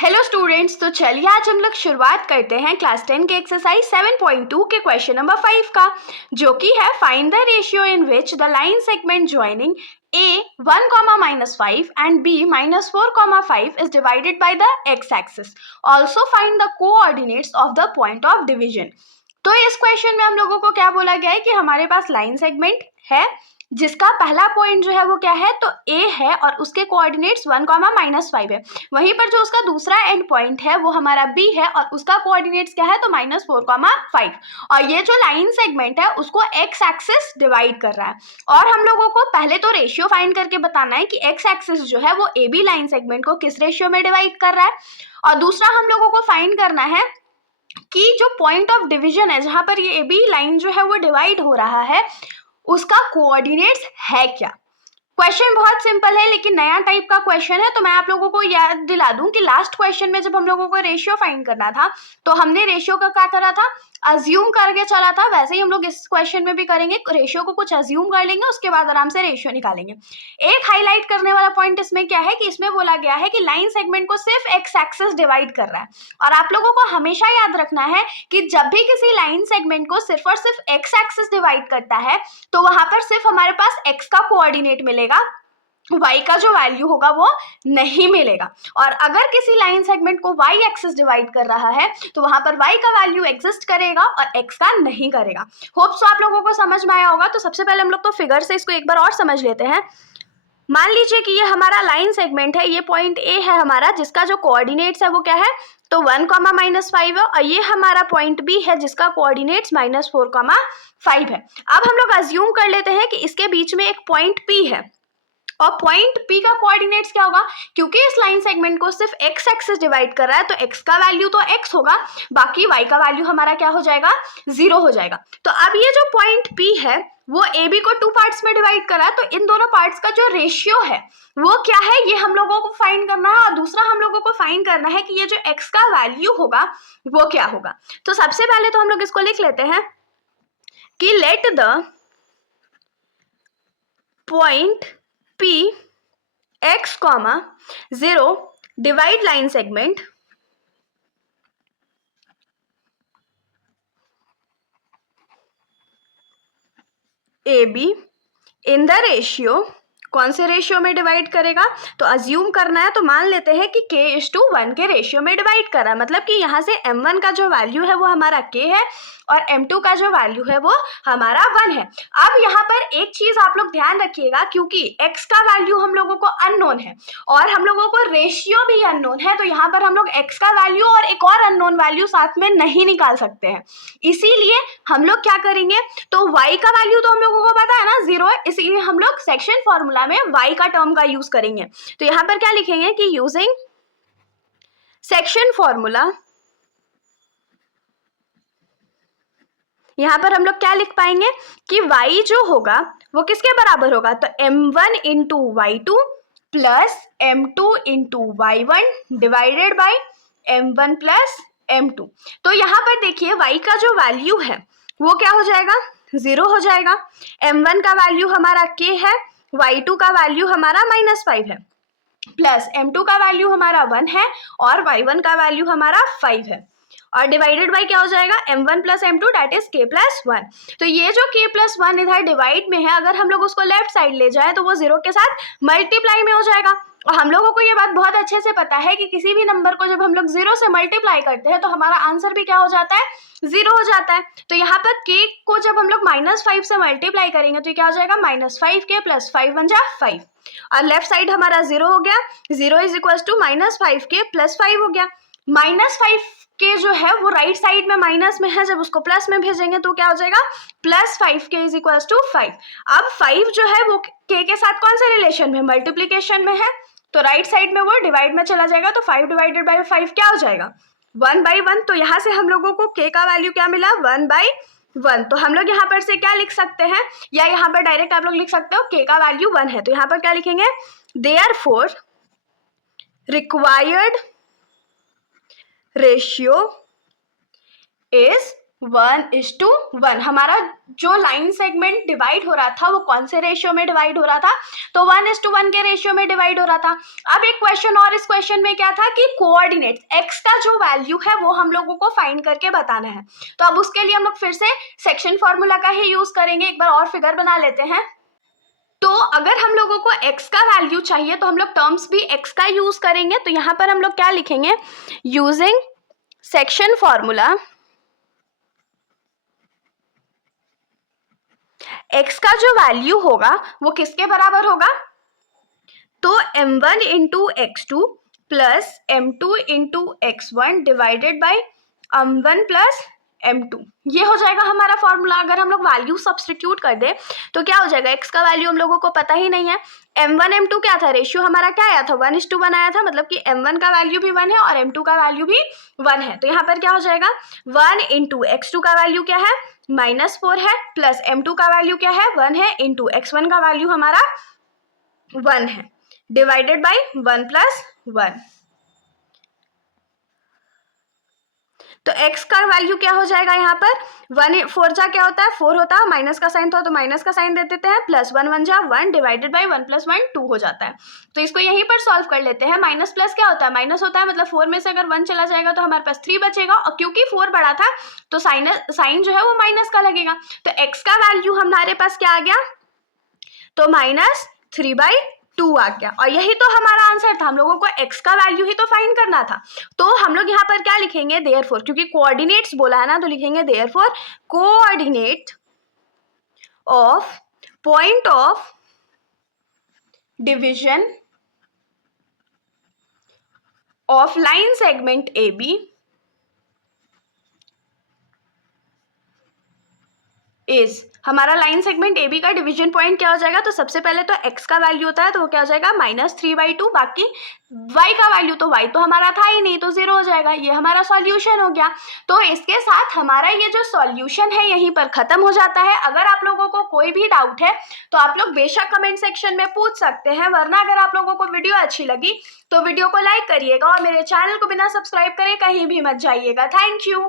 Hello students, तो चलिए आज हम लोग शुरुआत करते हैं क्लास 10 के एक्सरसाइज 7.2 के क्वेश्चन नंबर 5 का, जो कि है find the ratio in which the line segment joining A 1, and B -4, is divided by the x-axis. Also find the coordinates of the point of division. तो इस क्वेश्चन में हम लोगों को क्या बोला गया है कि हमारे पास लाइन सेगमेंट है जिसका पहला पॉइंट जो है वो क्या है, तो A है और उसके कोऑर्डिनेट्स 1, है। वहीं पर जो उसका दूसरा एंड पॉइंट है वो हमारा B है और उसका कोऑर्डिनेट्स क्या है, तो -4, और ये जो लाइन सेगमेंट है उसको एक्स एक्सिस डिवाइड कर रहा है। और हम लोगों को पहले तो रेशियो फाइंड करके बताना है कि एक्स एक्सिस जो है वो AB लाइन सेगमेंट को किस रेशियो में डिवाइड कर रहा है, और दूसरा हम लोगों को फाइंड करना है कि जो पॉइंट ऑफ डिवीजन है जहां पर ये AB लाइन जो है वो डिवाइड हो रहा है उसका कोऑर्डिनेट्स है क्या। क्वेश्चन बहुत सिंपल है लेकिन नया टाइप का क्वेश्चन है, तो मैं आप लोगों को याद दिला दूं कि लास्ट क्वेश्चन में जब हम लोगों को रेशियो फाइंड करना था तो हमने रेशियो का क्या करा था, अज्यूम करके चला था। वैसे ही हम लोग इस क्वेश्चन में भी करेंगे, रेशियो को कुछ अज्यूम कर लेंगे, उसके बाद आराम से रेशियो निकालेंगे। एक हाईलाइट करने वाला पॉइंट इसमें क्या है कि इसमें बोला गया है कि लाइन सेगमेंट को सिर्फ एक्स एक्सिस डिवाइड कर रहा है, और आप लोगों को हमेशा याद रखना है कि जब भी किसी लाइन सेगमेंट को सिर्फ और सिर्फ एक्स एक्सिस डिवाइड करता है तो वहां पर सिर्फ हमारे पास एक्स का कोऑर्डिनेट मिलेगा, y का जो वैल्यू होगा वो नहीं मिलेगा। और अगर किसी लाइन सेगमेंट को y एक्सिस डिवाइड कर रहा है तो वहां पर y का वैल्यू एग्जिस्ट करेगा और x का नहीं करेगा। होप सो आप लोगों को समझ में आया होगा। तो सबसे पहले हम लोग तो फिगर से इसको एक बार और समझ लेते हैं। मान लीजिए कि ये हमारा लाइन सेगमेंट है, ये पॉइंट A है हमारा, जिसका जो कोऑर्डिनेट्स है वो क्या है, तो 1, है, और ये हमारा पॉइंट B है जिसका कोऑर्डिनेट्स -4, है। अब हम लोग अज्यूम कर लेते हैं कि इसके बीच में एक पॉइंट P है, और पॉइंट P का कोऑर्डिनेट्स क्या होगा, क्योंकि इस लाइन सेगमेंट को सिर्फ x एक्सिस डिवाइड कर रहा है तो x का वैल्यू तो x होगा, बाकी y का वैल्यू हमारा क्या हो जाएगा, 0 हो जाएगा। तो अब ये जो पॉइंट P है वो AB को 2 पार्ट्स में डिवाइड कर रहा है, तो इन दोनों पार्ट्स का जो रेशियो है वो क्या है, ये हम लोगों को फाइंड करना है। और दूसरा हम लोगों को फाइंड करना है कि ये जो x का वैल्यू होगा वो क्या होगा। तो सबसे पहले तो हम लोग इसको लिख लेते हैं कि let the point P x, 0 divide line segment AB in the ratio, कौन से रेशियो में डिवाइड करेगा, तो अज्यूम करना है, तो मान लेते हैं कि k:1 के रेशियो में डिवाइड कर रहा है, मतलब कि यहाँ से m1 का जो वैल्यू है वो हमारा k है और m2 का जो वैल्यू है वो हमारा 1 है। अब यहाँ पर एक चीज आप लोग ध्यान रखिएगा, क्योंकि x का वैल्यू हम लोगों को अननोन है और हम लोगों को रेशियो भी अननोन है, तो यहाँ पर हम लोग x का वैल्यू और एक और अननोन वैल्यू साथ में नहीं निकाल सकते हैं। इसीलिए हम लोग क्या करेंगे, तो y का वैल्यू तो हम लोगों को पता है ना 0 है, इसीलिए हम लोग सेक्शन फॉर्मूला में y का टर्म का यूज करेंगे। तो यहाँ पर क्या लिखेंगे कि यूजिंग सेक्शन फॉर्मूला, यहां पर हम लोग क्या लिख पाएंगे कि y जो होगा वो किसके बराबर होगा, तो m1 into y2 plus m2 into y1 divided by m1 plus m2। तो यहाँ पर देखिए y का जो वैल्यू है वो क्या हो जाएगा, 0 हो जाएगा। m1 का वैल्यू हमारा k है, y2 का वैल्यू हमारा -5 है, प्लस m2 का वैल्यू हमारा 1 है और y1 का वैल्यू हमारा 5 है, और डिवाइडेड बाई क्या हो जाएगा, m1 plus m2 that is k+1। तो ये जो k+1 इधर डिवाइड में है, अगर हम लोग उसको लेफ्ट साइड ले जाए तो वो 0 के साथ मल्टीप्लाई में हो जाएगा। और हम लोगों को ये बात बहुत अच्छे से पता है कि किसी भी नंबर को जब हम लोग 0 से मल्टीप्लाई करते हैं तो हमारा आंसर भी क्या हो जाता है, 0 हो जाता है। तो यहाँ पर k को जब हम लोग -5 से मल्टीप्लाई करेंगे तो क्या हो जाएगा, -5k प्लस 5 बन जा 5, और लेफ्ट साइड हमारा 0 हो गया, 0 is equal to -5k plus 5 हो गया। -5k जो है वो राइट साइड में माइनस में है, जब उसको प्लस में भेजेंगे तो क्या हो जाएगा, +5k इज इक्वल टू 5। अब 5 जो है वो k के साथ कौन से रिलेशन में, मल्टीप्लीकेशन में है, तो राइट साइड में वो डिवाइड में चला जाएगा, तो 5 डिवाइडेड बाई 5 क्या हो जाएगा, 1/1। तो यहाँ से हम लोगों को k का वैल्यू क्या मिला, 1/1। तो हम लोग यहाँ पर से क्या लिख सकते हैं, या यहाँ पर डायरेक्ट आप लोग लिख सकते हो k का वैल्यू 1 है, तो यहाँ पर क्या लिखेंगे, देयरफॉर रिक्वायर्ड रेशियो इज 1:1। हमारा जो लाइन सेगमेंट डिवाइड हो रहा था वो कौन से रेशियो में डिवाइड हो रहा था, तो 1:1 के रेशियो में डिवाइड हो रहा था। अब एक क्वेश्चन और, इस क्वेश्चन में क्या था कि कोऑर्डिनेट्स एक्स का जो वैल्यू है वो हम लोगों को फाइंड करके बताना है। तो अब उसके लिए हम लोग फिर से सेक्शन फॉर्मूला का ही यूज करेंगे। एक बार और फिगर बना लेते हैं। तो अगर हम लोगों को x का वैल्यू चाहिए तो हम लोग टर्म्स भी x का यूज करेंगे। तो यहाँ पर हम लोग क्या लिखेंगे, यूजिंग सेक्शन फॉर्मूला x का जो वैल्यू होगा वो किसके बराबर होगा, तो m1 into x2 plus m2 into x1 divided by m1 plus m2, ये हो जाएगा हमारा फॉर्मूला। अगर हम लोग वैल्यू सब्सटीट्यूट कर दे तो क्या हो जाएगा, x का वैल्यू हम लोगों को पता ही नहीं है। m1 m2 क्या था, रेशियो हमारा क्या आया था, 1:1 आया था, मतलब कि m1 का वैल्यू भी 1 है और m2 का वैल्यू भी 1 है। तो यहाँ पर क्या हो जाएगा, 1 इंटू x2 का वैल्यू क्या है, -4 है, प्लस m2 का वैल्यू क्या है, 1 है, इंटू x1 का वैल्यू हमारा 1 है, डिवाइडेड बाई 1 प्लस 1। तो x का वैल्यू क्या हो जाएगा, यहाँ पर 1 4 जा क्या होता है, 4 होता है, माइनस का साइन था तो माइनस का साइन दे देते हैं, प्लस 1 1 जा 1 डिवाइडेड बाई 1 प्लस 1 2 हो जाता है। तो इसको यहीं पर सॉल्व कर लेते हैं। माइनस प्लस क्या होता है, माइनस होता है, मतलब 4 में से अगर 1 चला जाएगा तो हमारे पास 3 बचेगा, और क्योंकि 4 बड़ा था तो साइन जो है वो माइनस का लगेगा। तो x का वैल्यू हमारे पास क्या आ गया, तो -3/2 आ गया। और यही तो हमारा आंसर था, हम लोगों को x का वैल्यू ही तो फाइंड करना था। तो हम लोग यहाँ पर क्या लिखेंगे, देयरफॉर, क्योंकि कोऑर्डिनेट्स बोला है ना, तो लिखेंगे therefore coordinate of point of division of line segment AB is, हमारा लाइन सेगमेंट AB का डिवीजन पॉइंट क्या हो जाएगा, तो सबसे पहले तो x का वैल्यू होता है तो वो क्या हो जाएगा -3/2, बाकी y का वैल्यू, तो y तो हमारा था ही नहीं तो 0 हो जाएगा। ये हमारा सॉल्यूशन हो गया। तो इसके साथ हमारा ये जो सॉल्यूशन है यहीं पर खत्म हो जाता है। अगर आप लोगों को कोई भी डाउट है तो आप लोग बेशक कमेंट सेक्शन में पूछ सकते हैं, वरना अगर आप लोगों को वीडियो अच्छी लगी तो वीडियो को लाइक करिएगा और मेरे चैनल को बिना सब्सक्राइब करे कहीं भी मत जाइएगा। Thank you.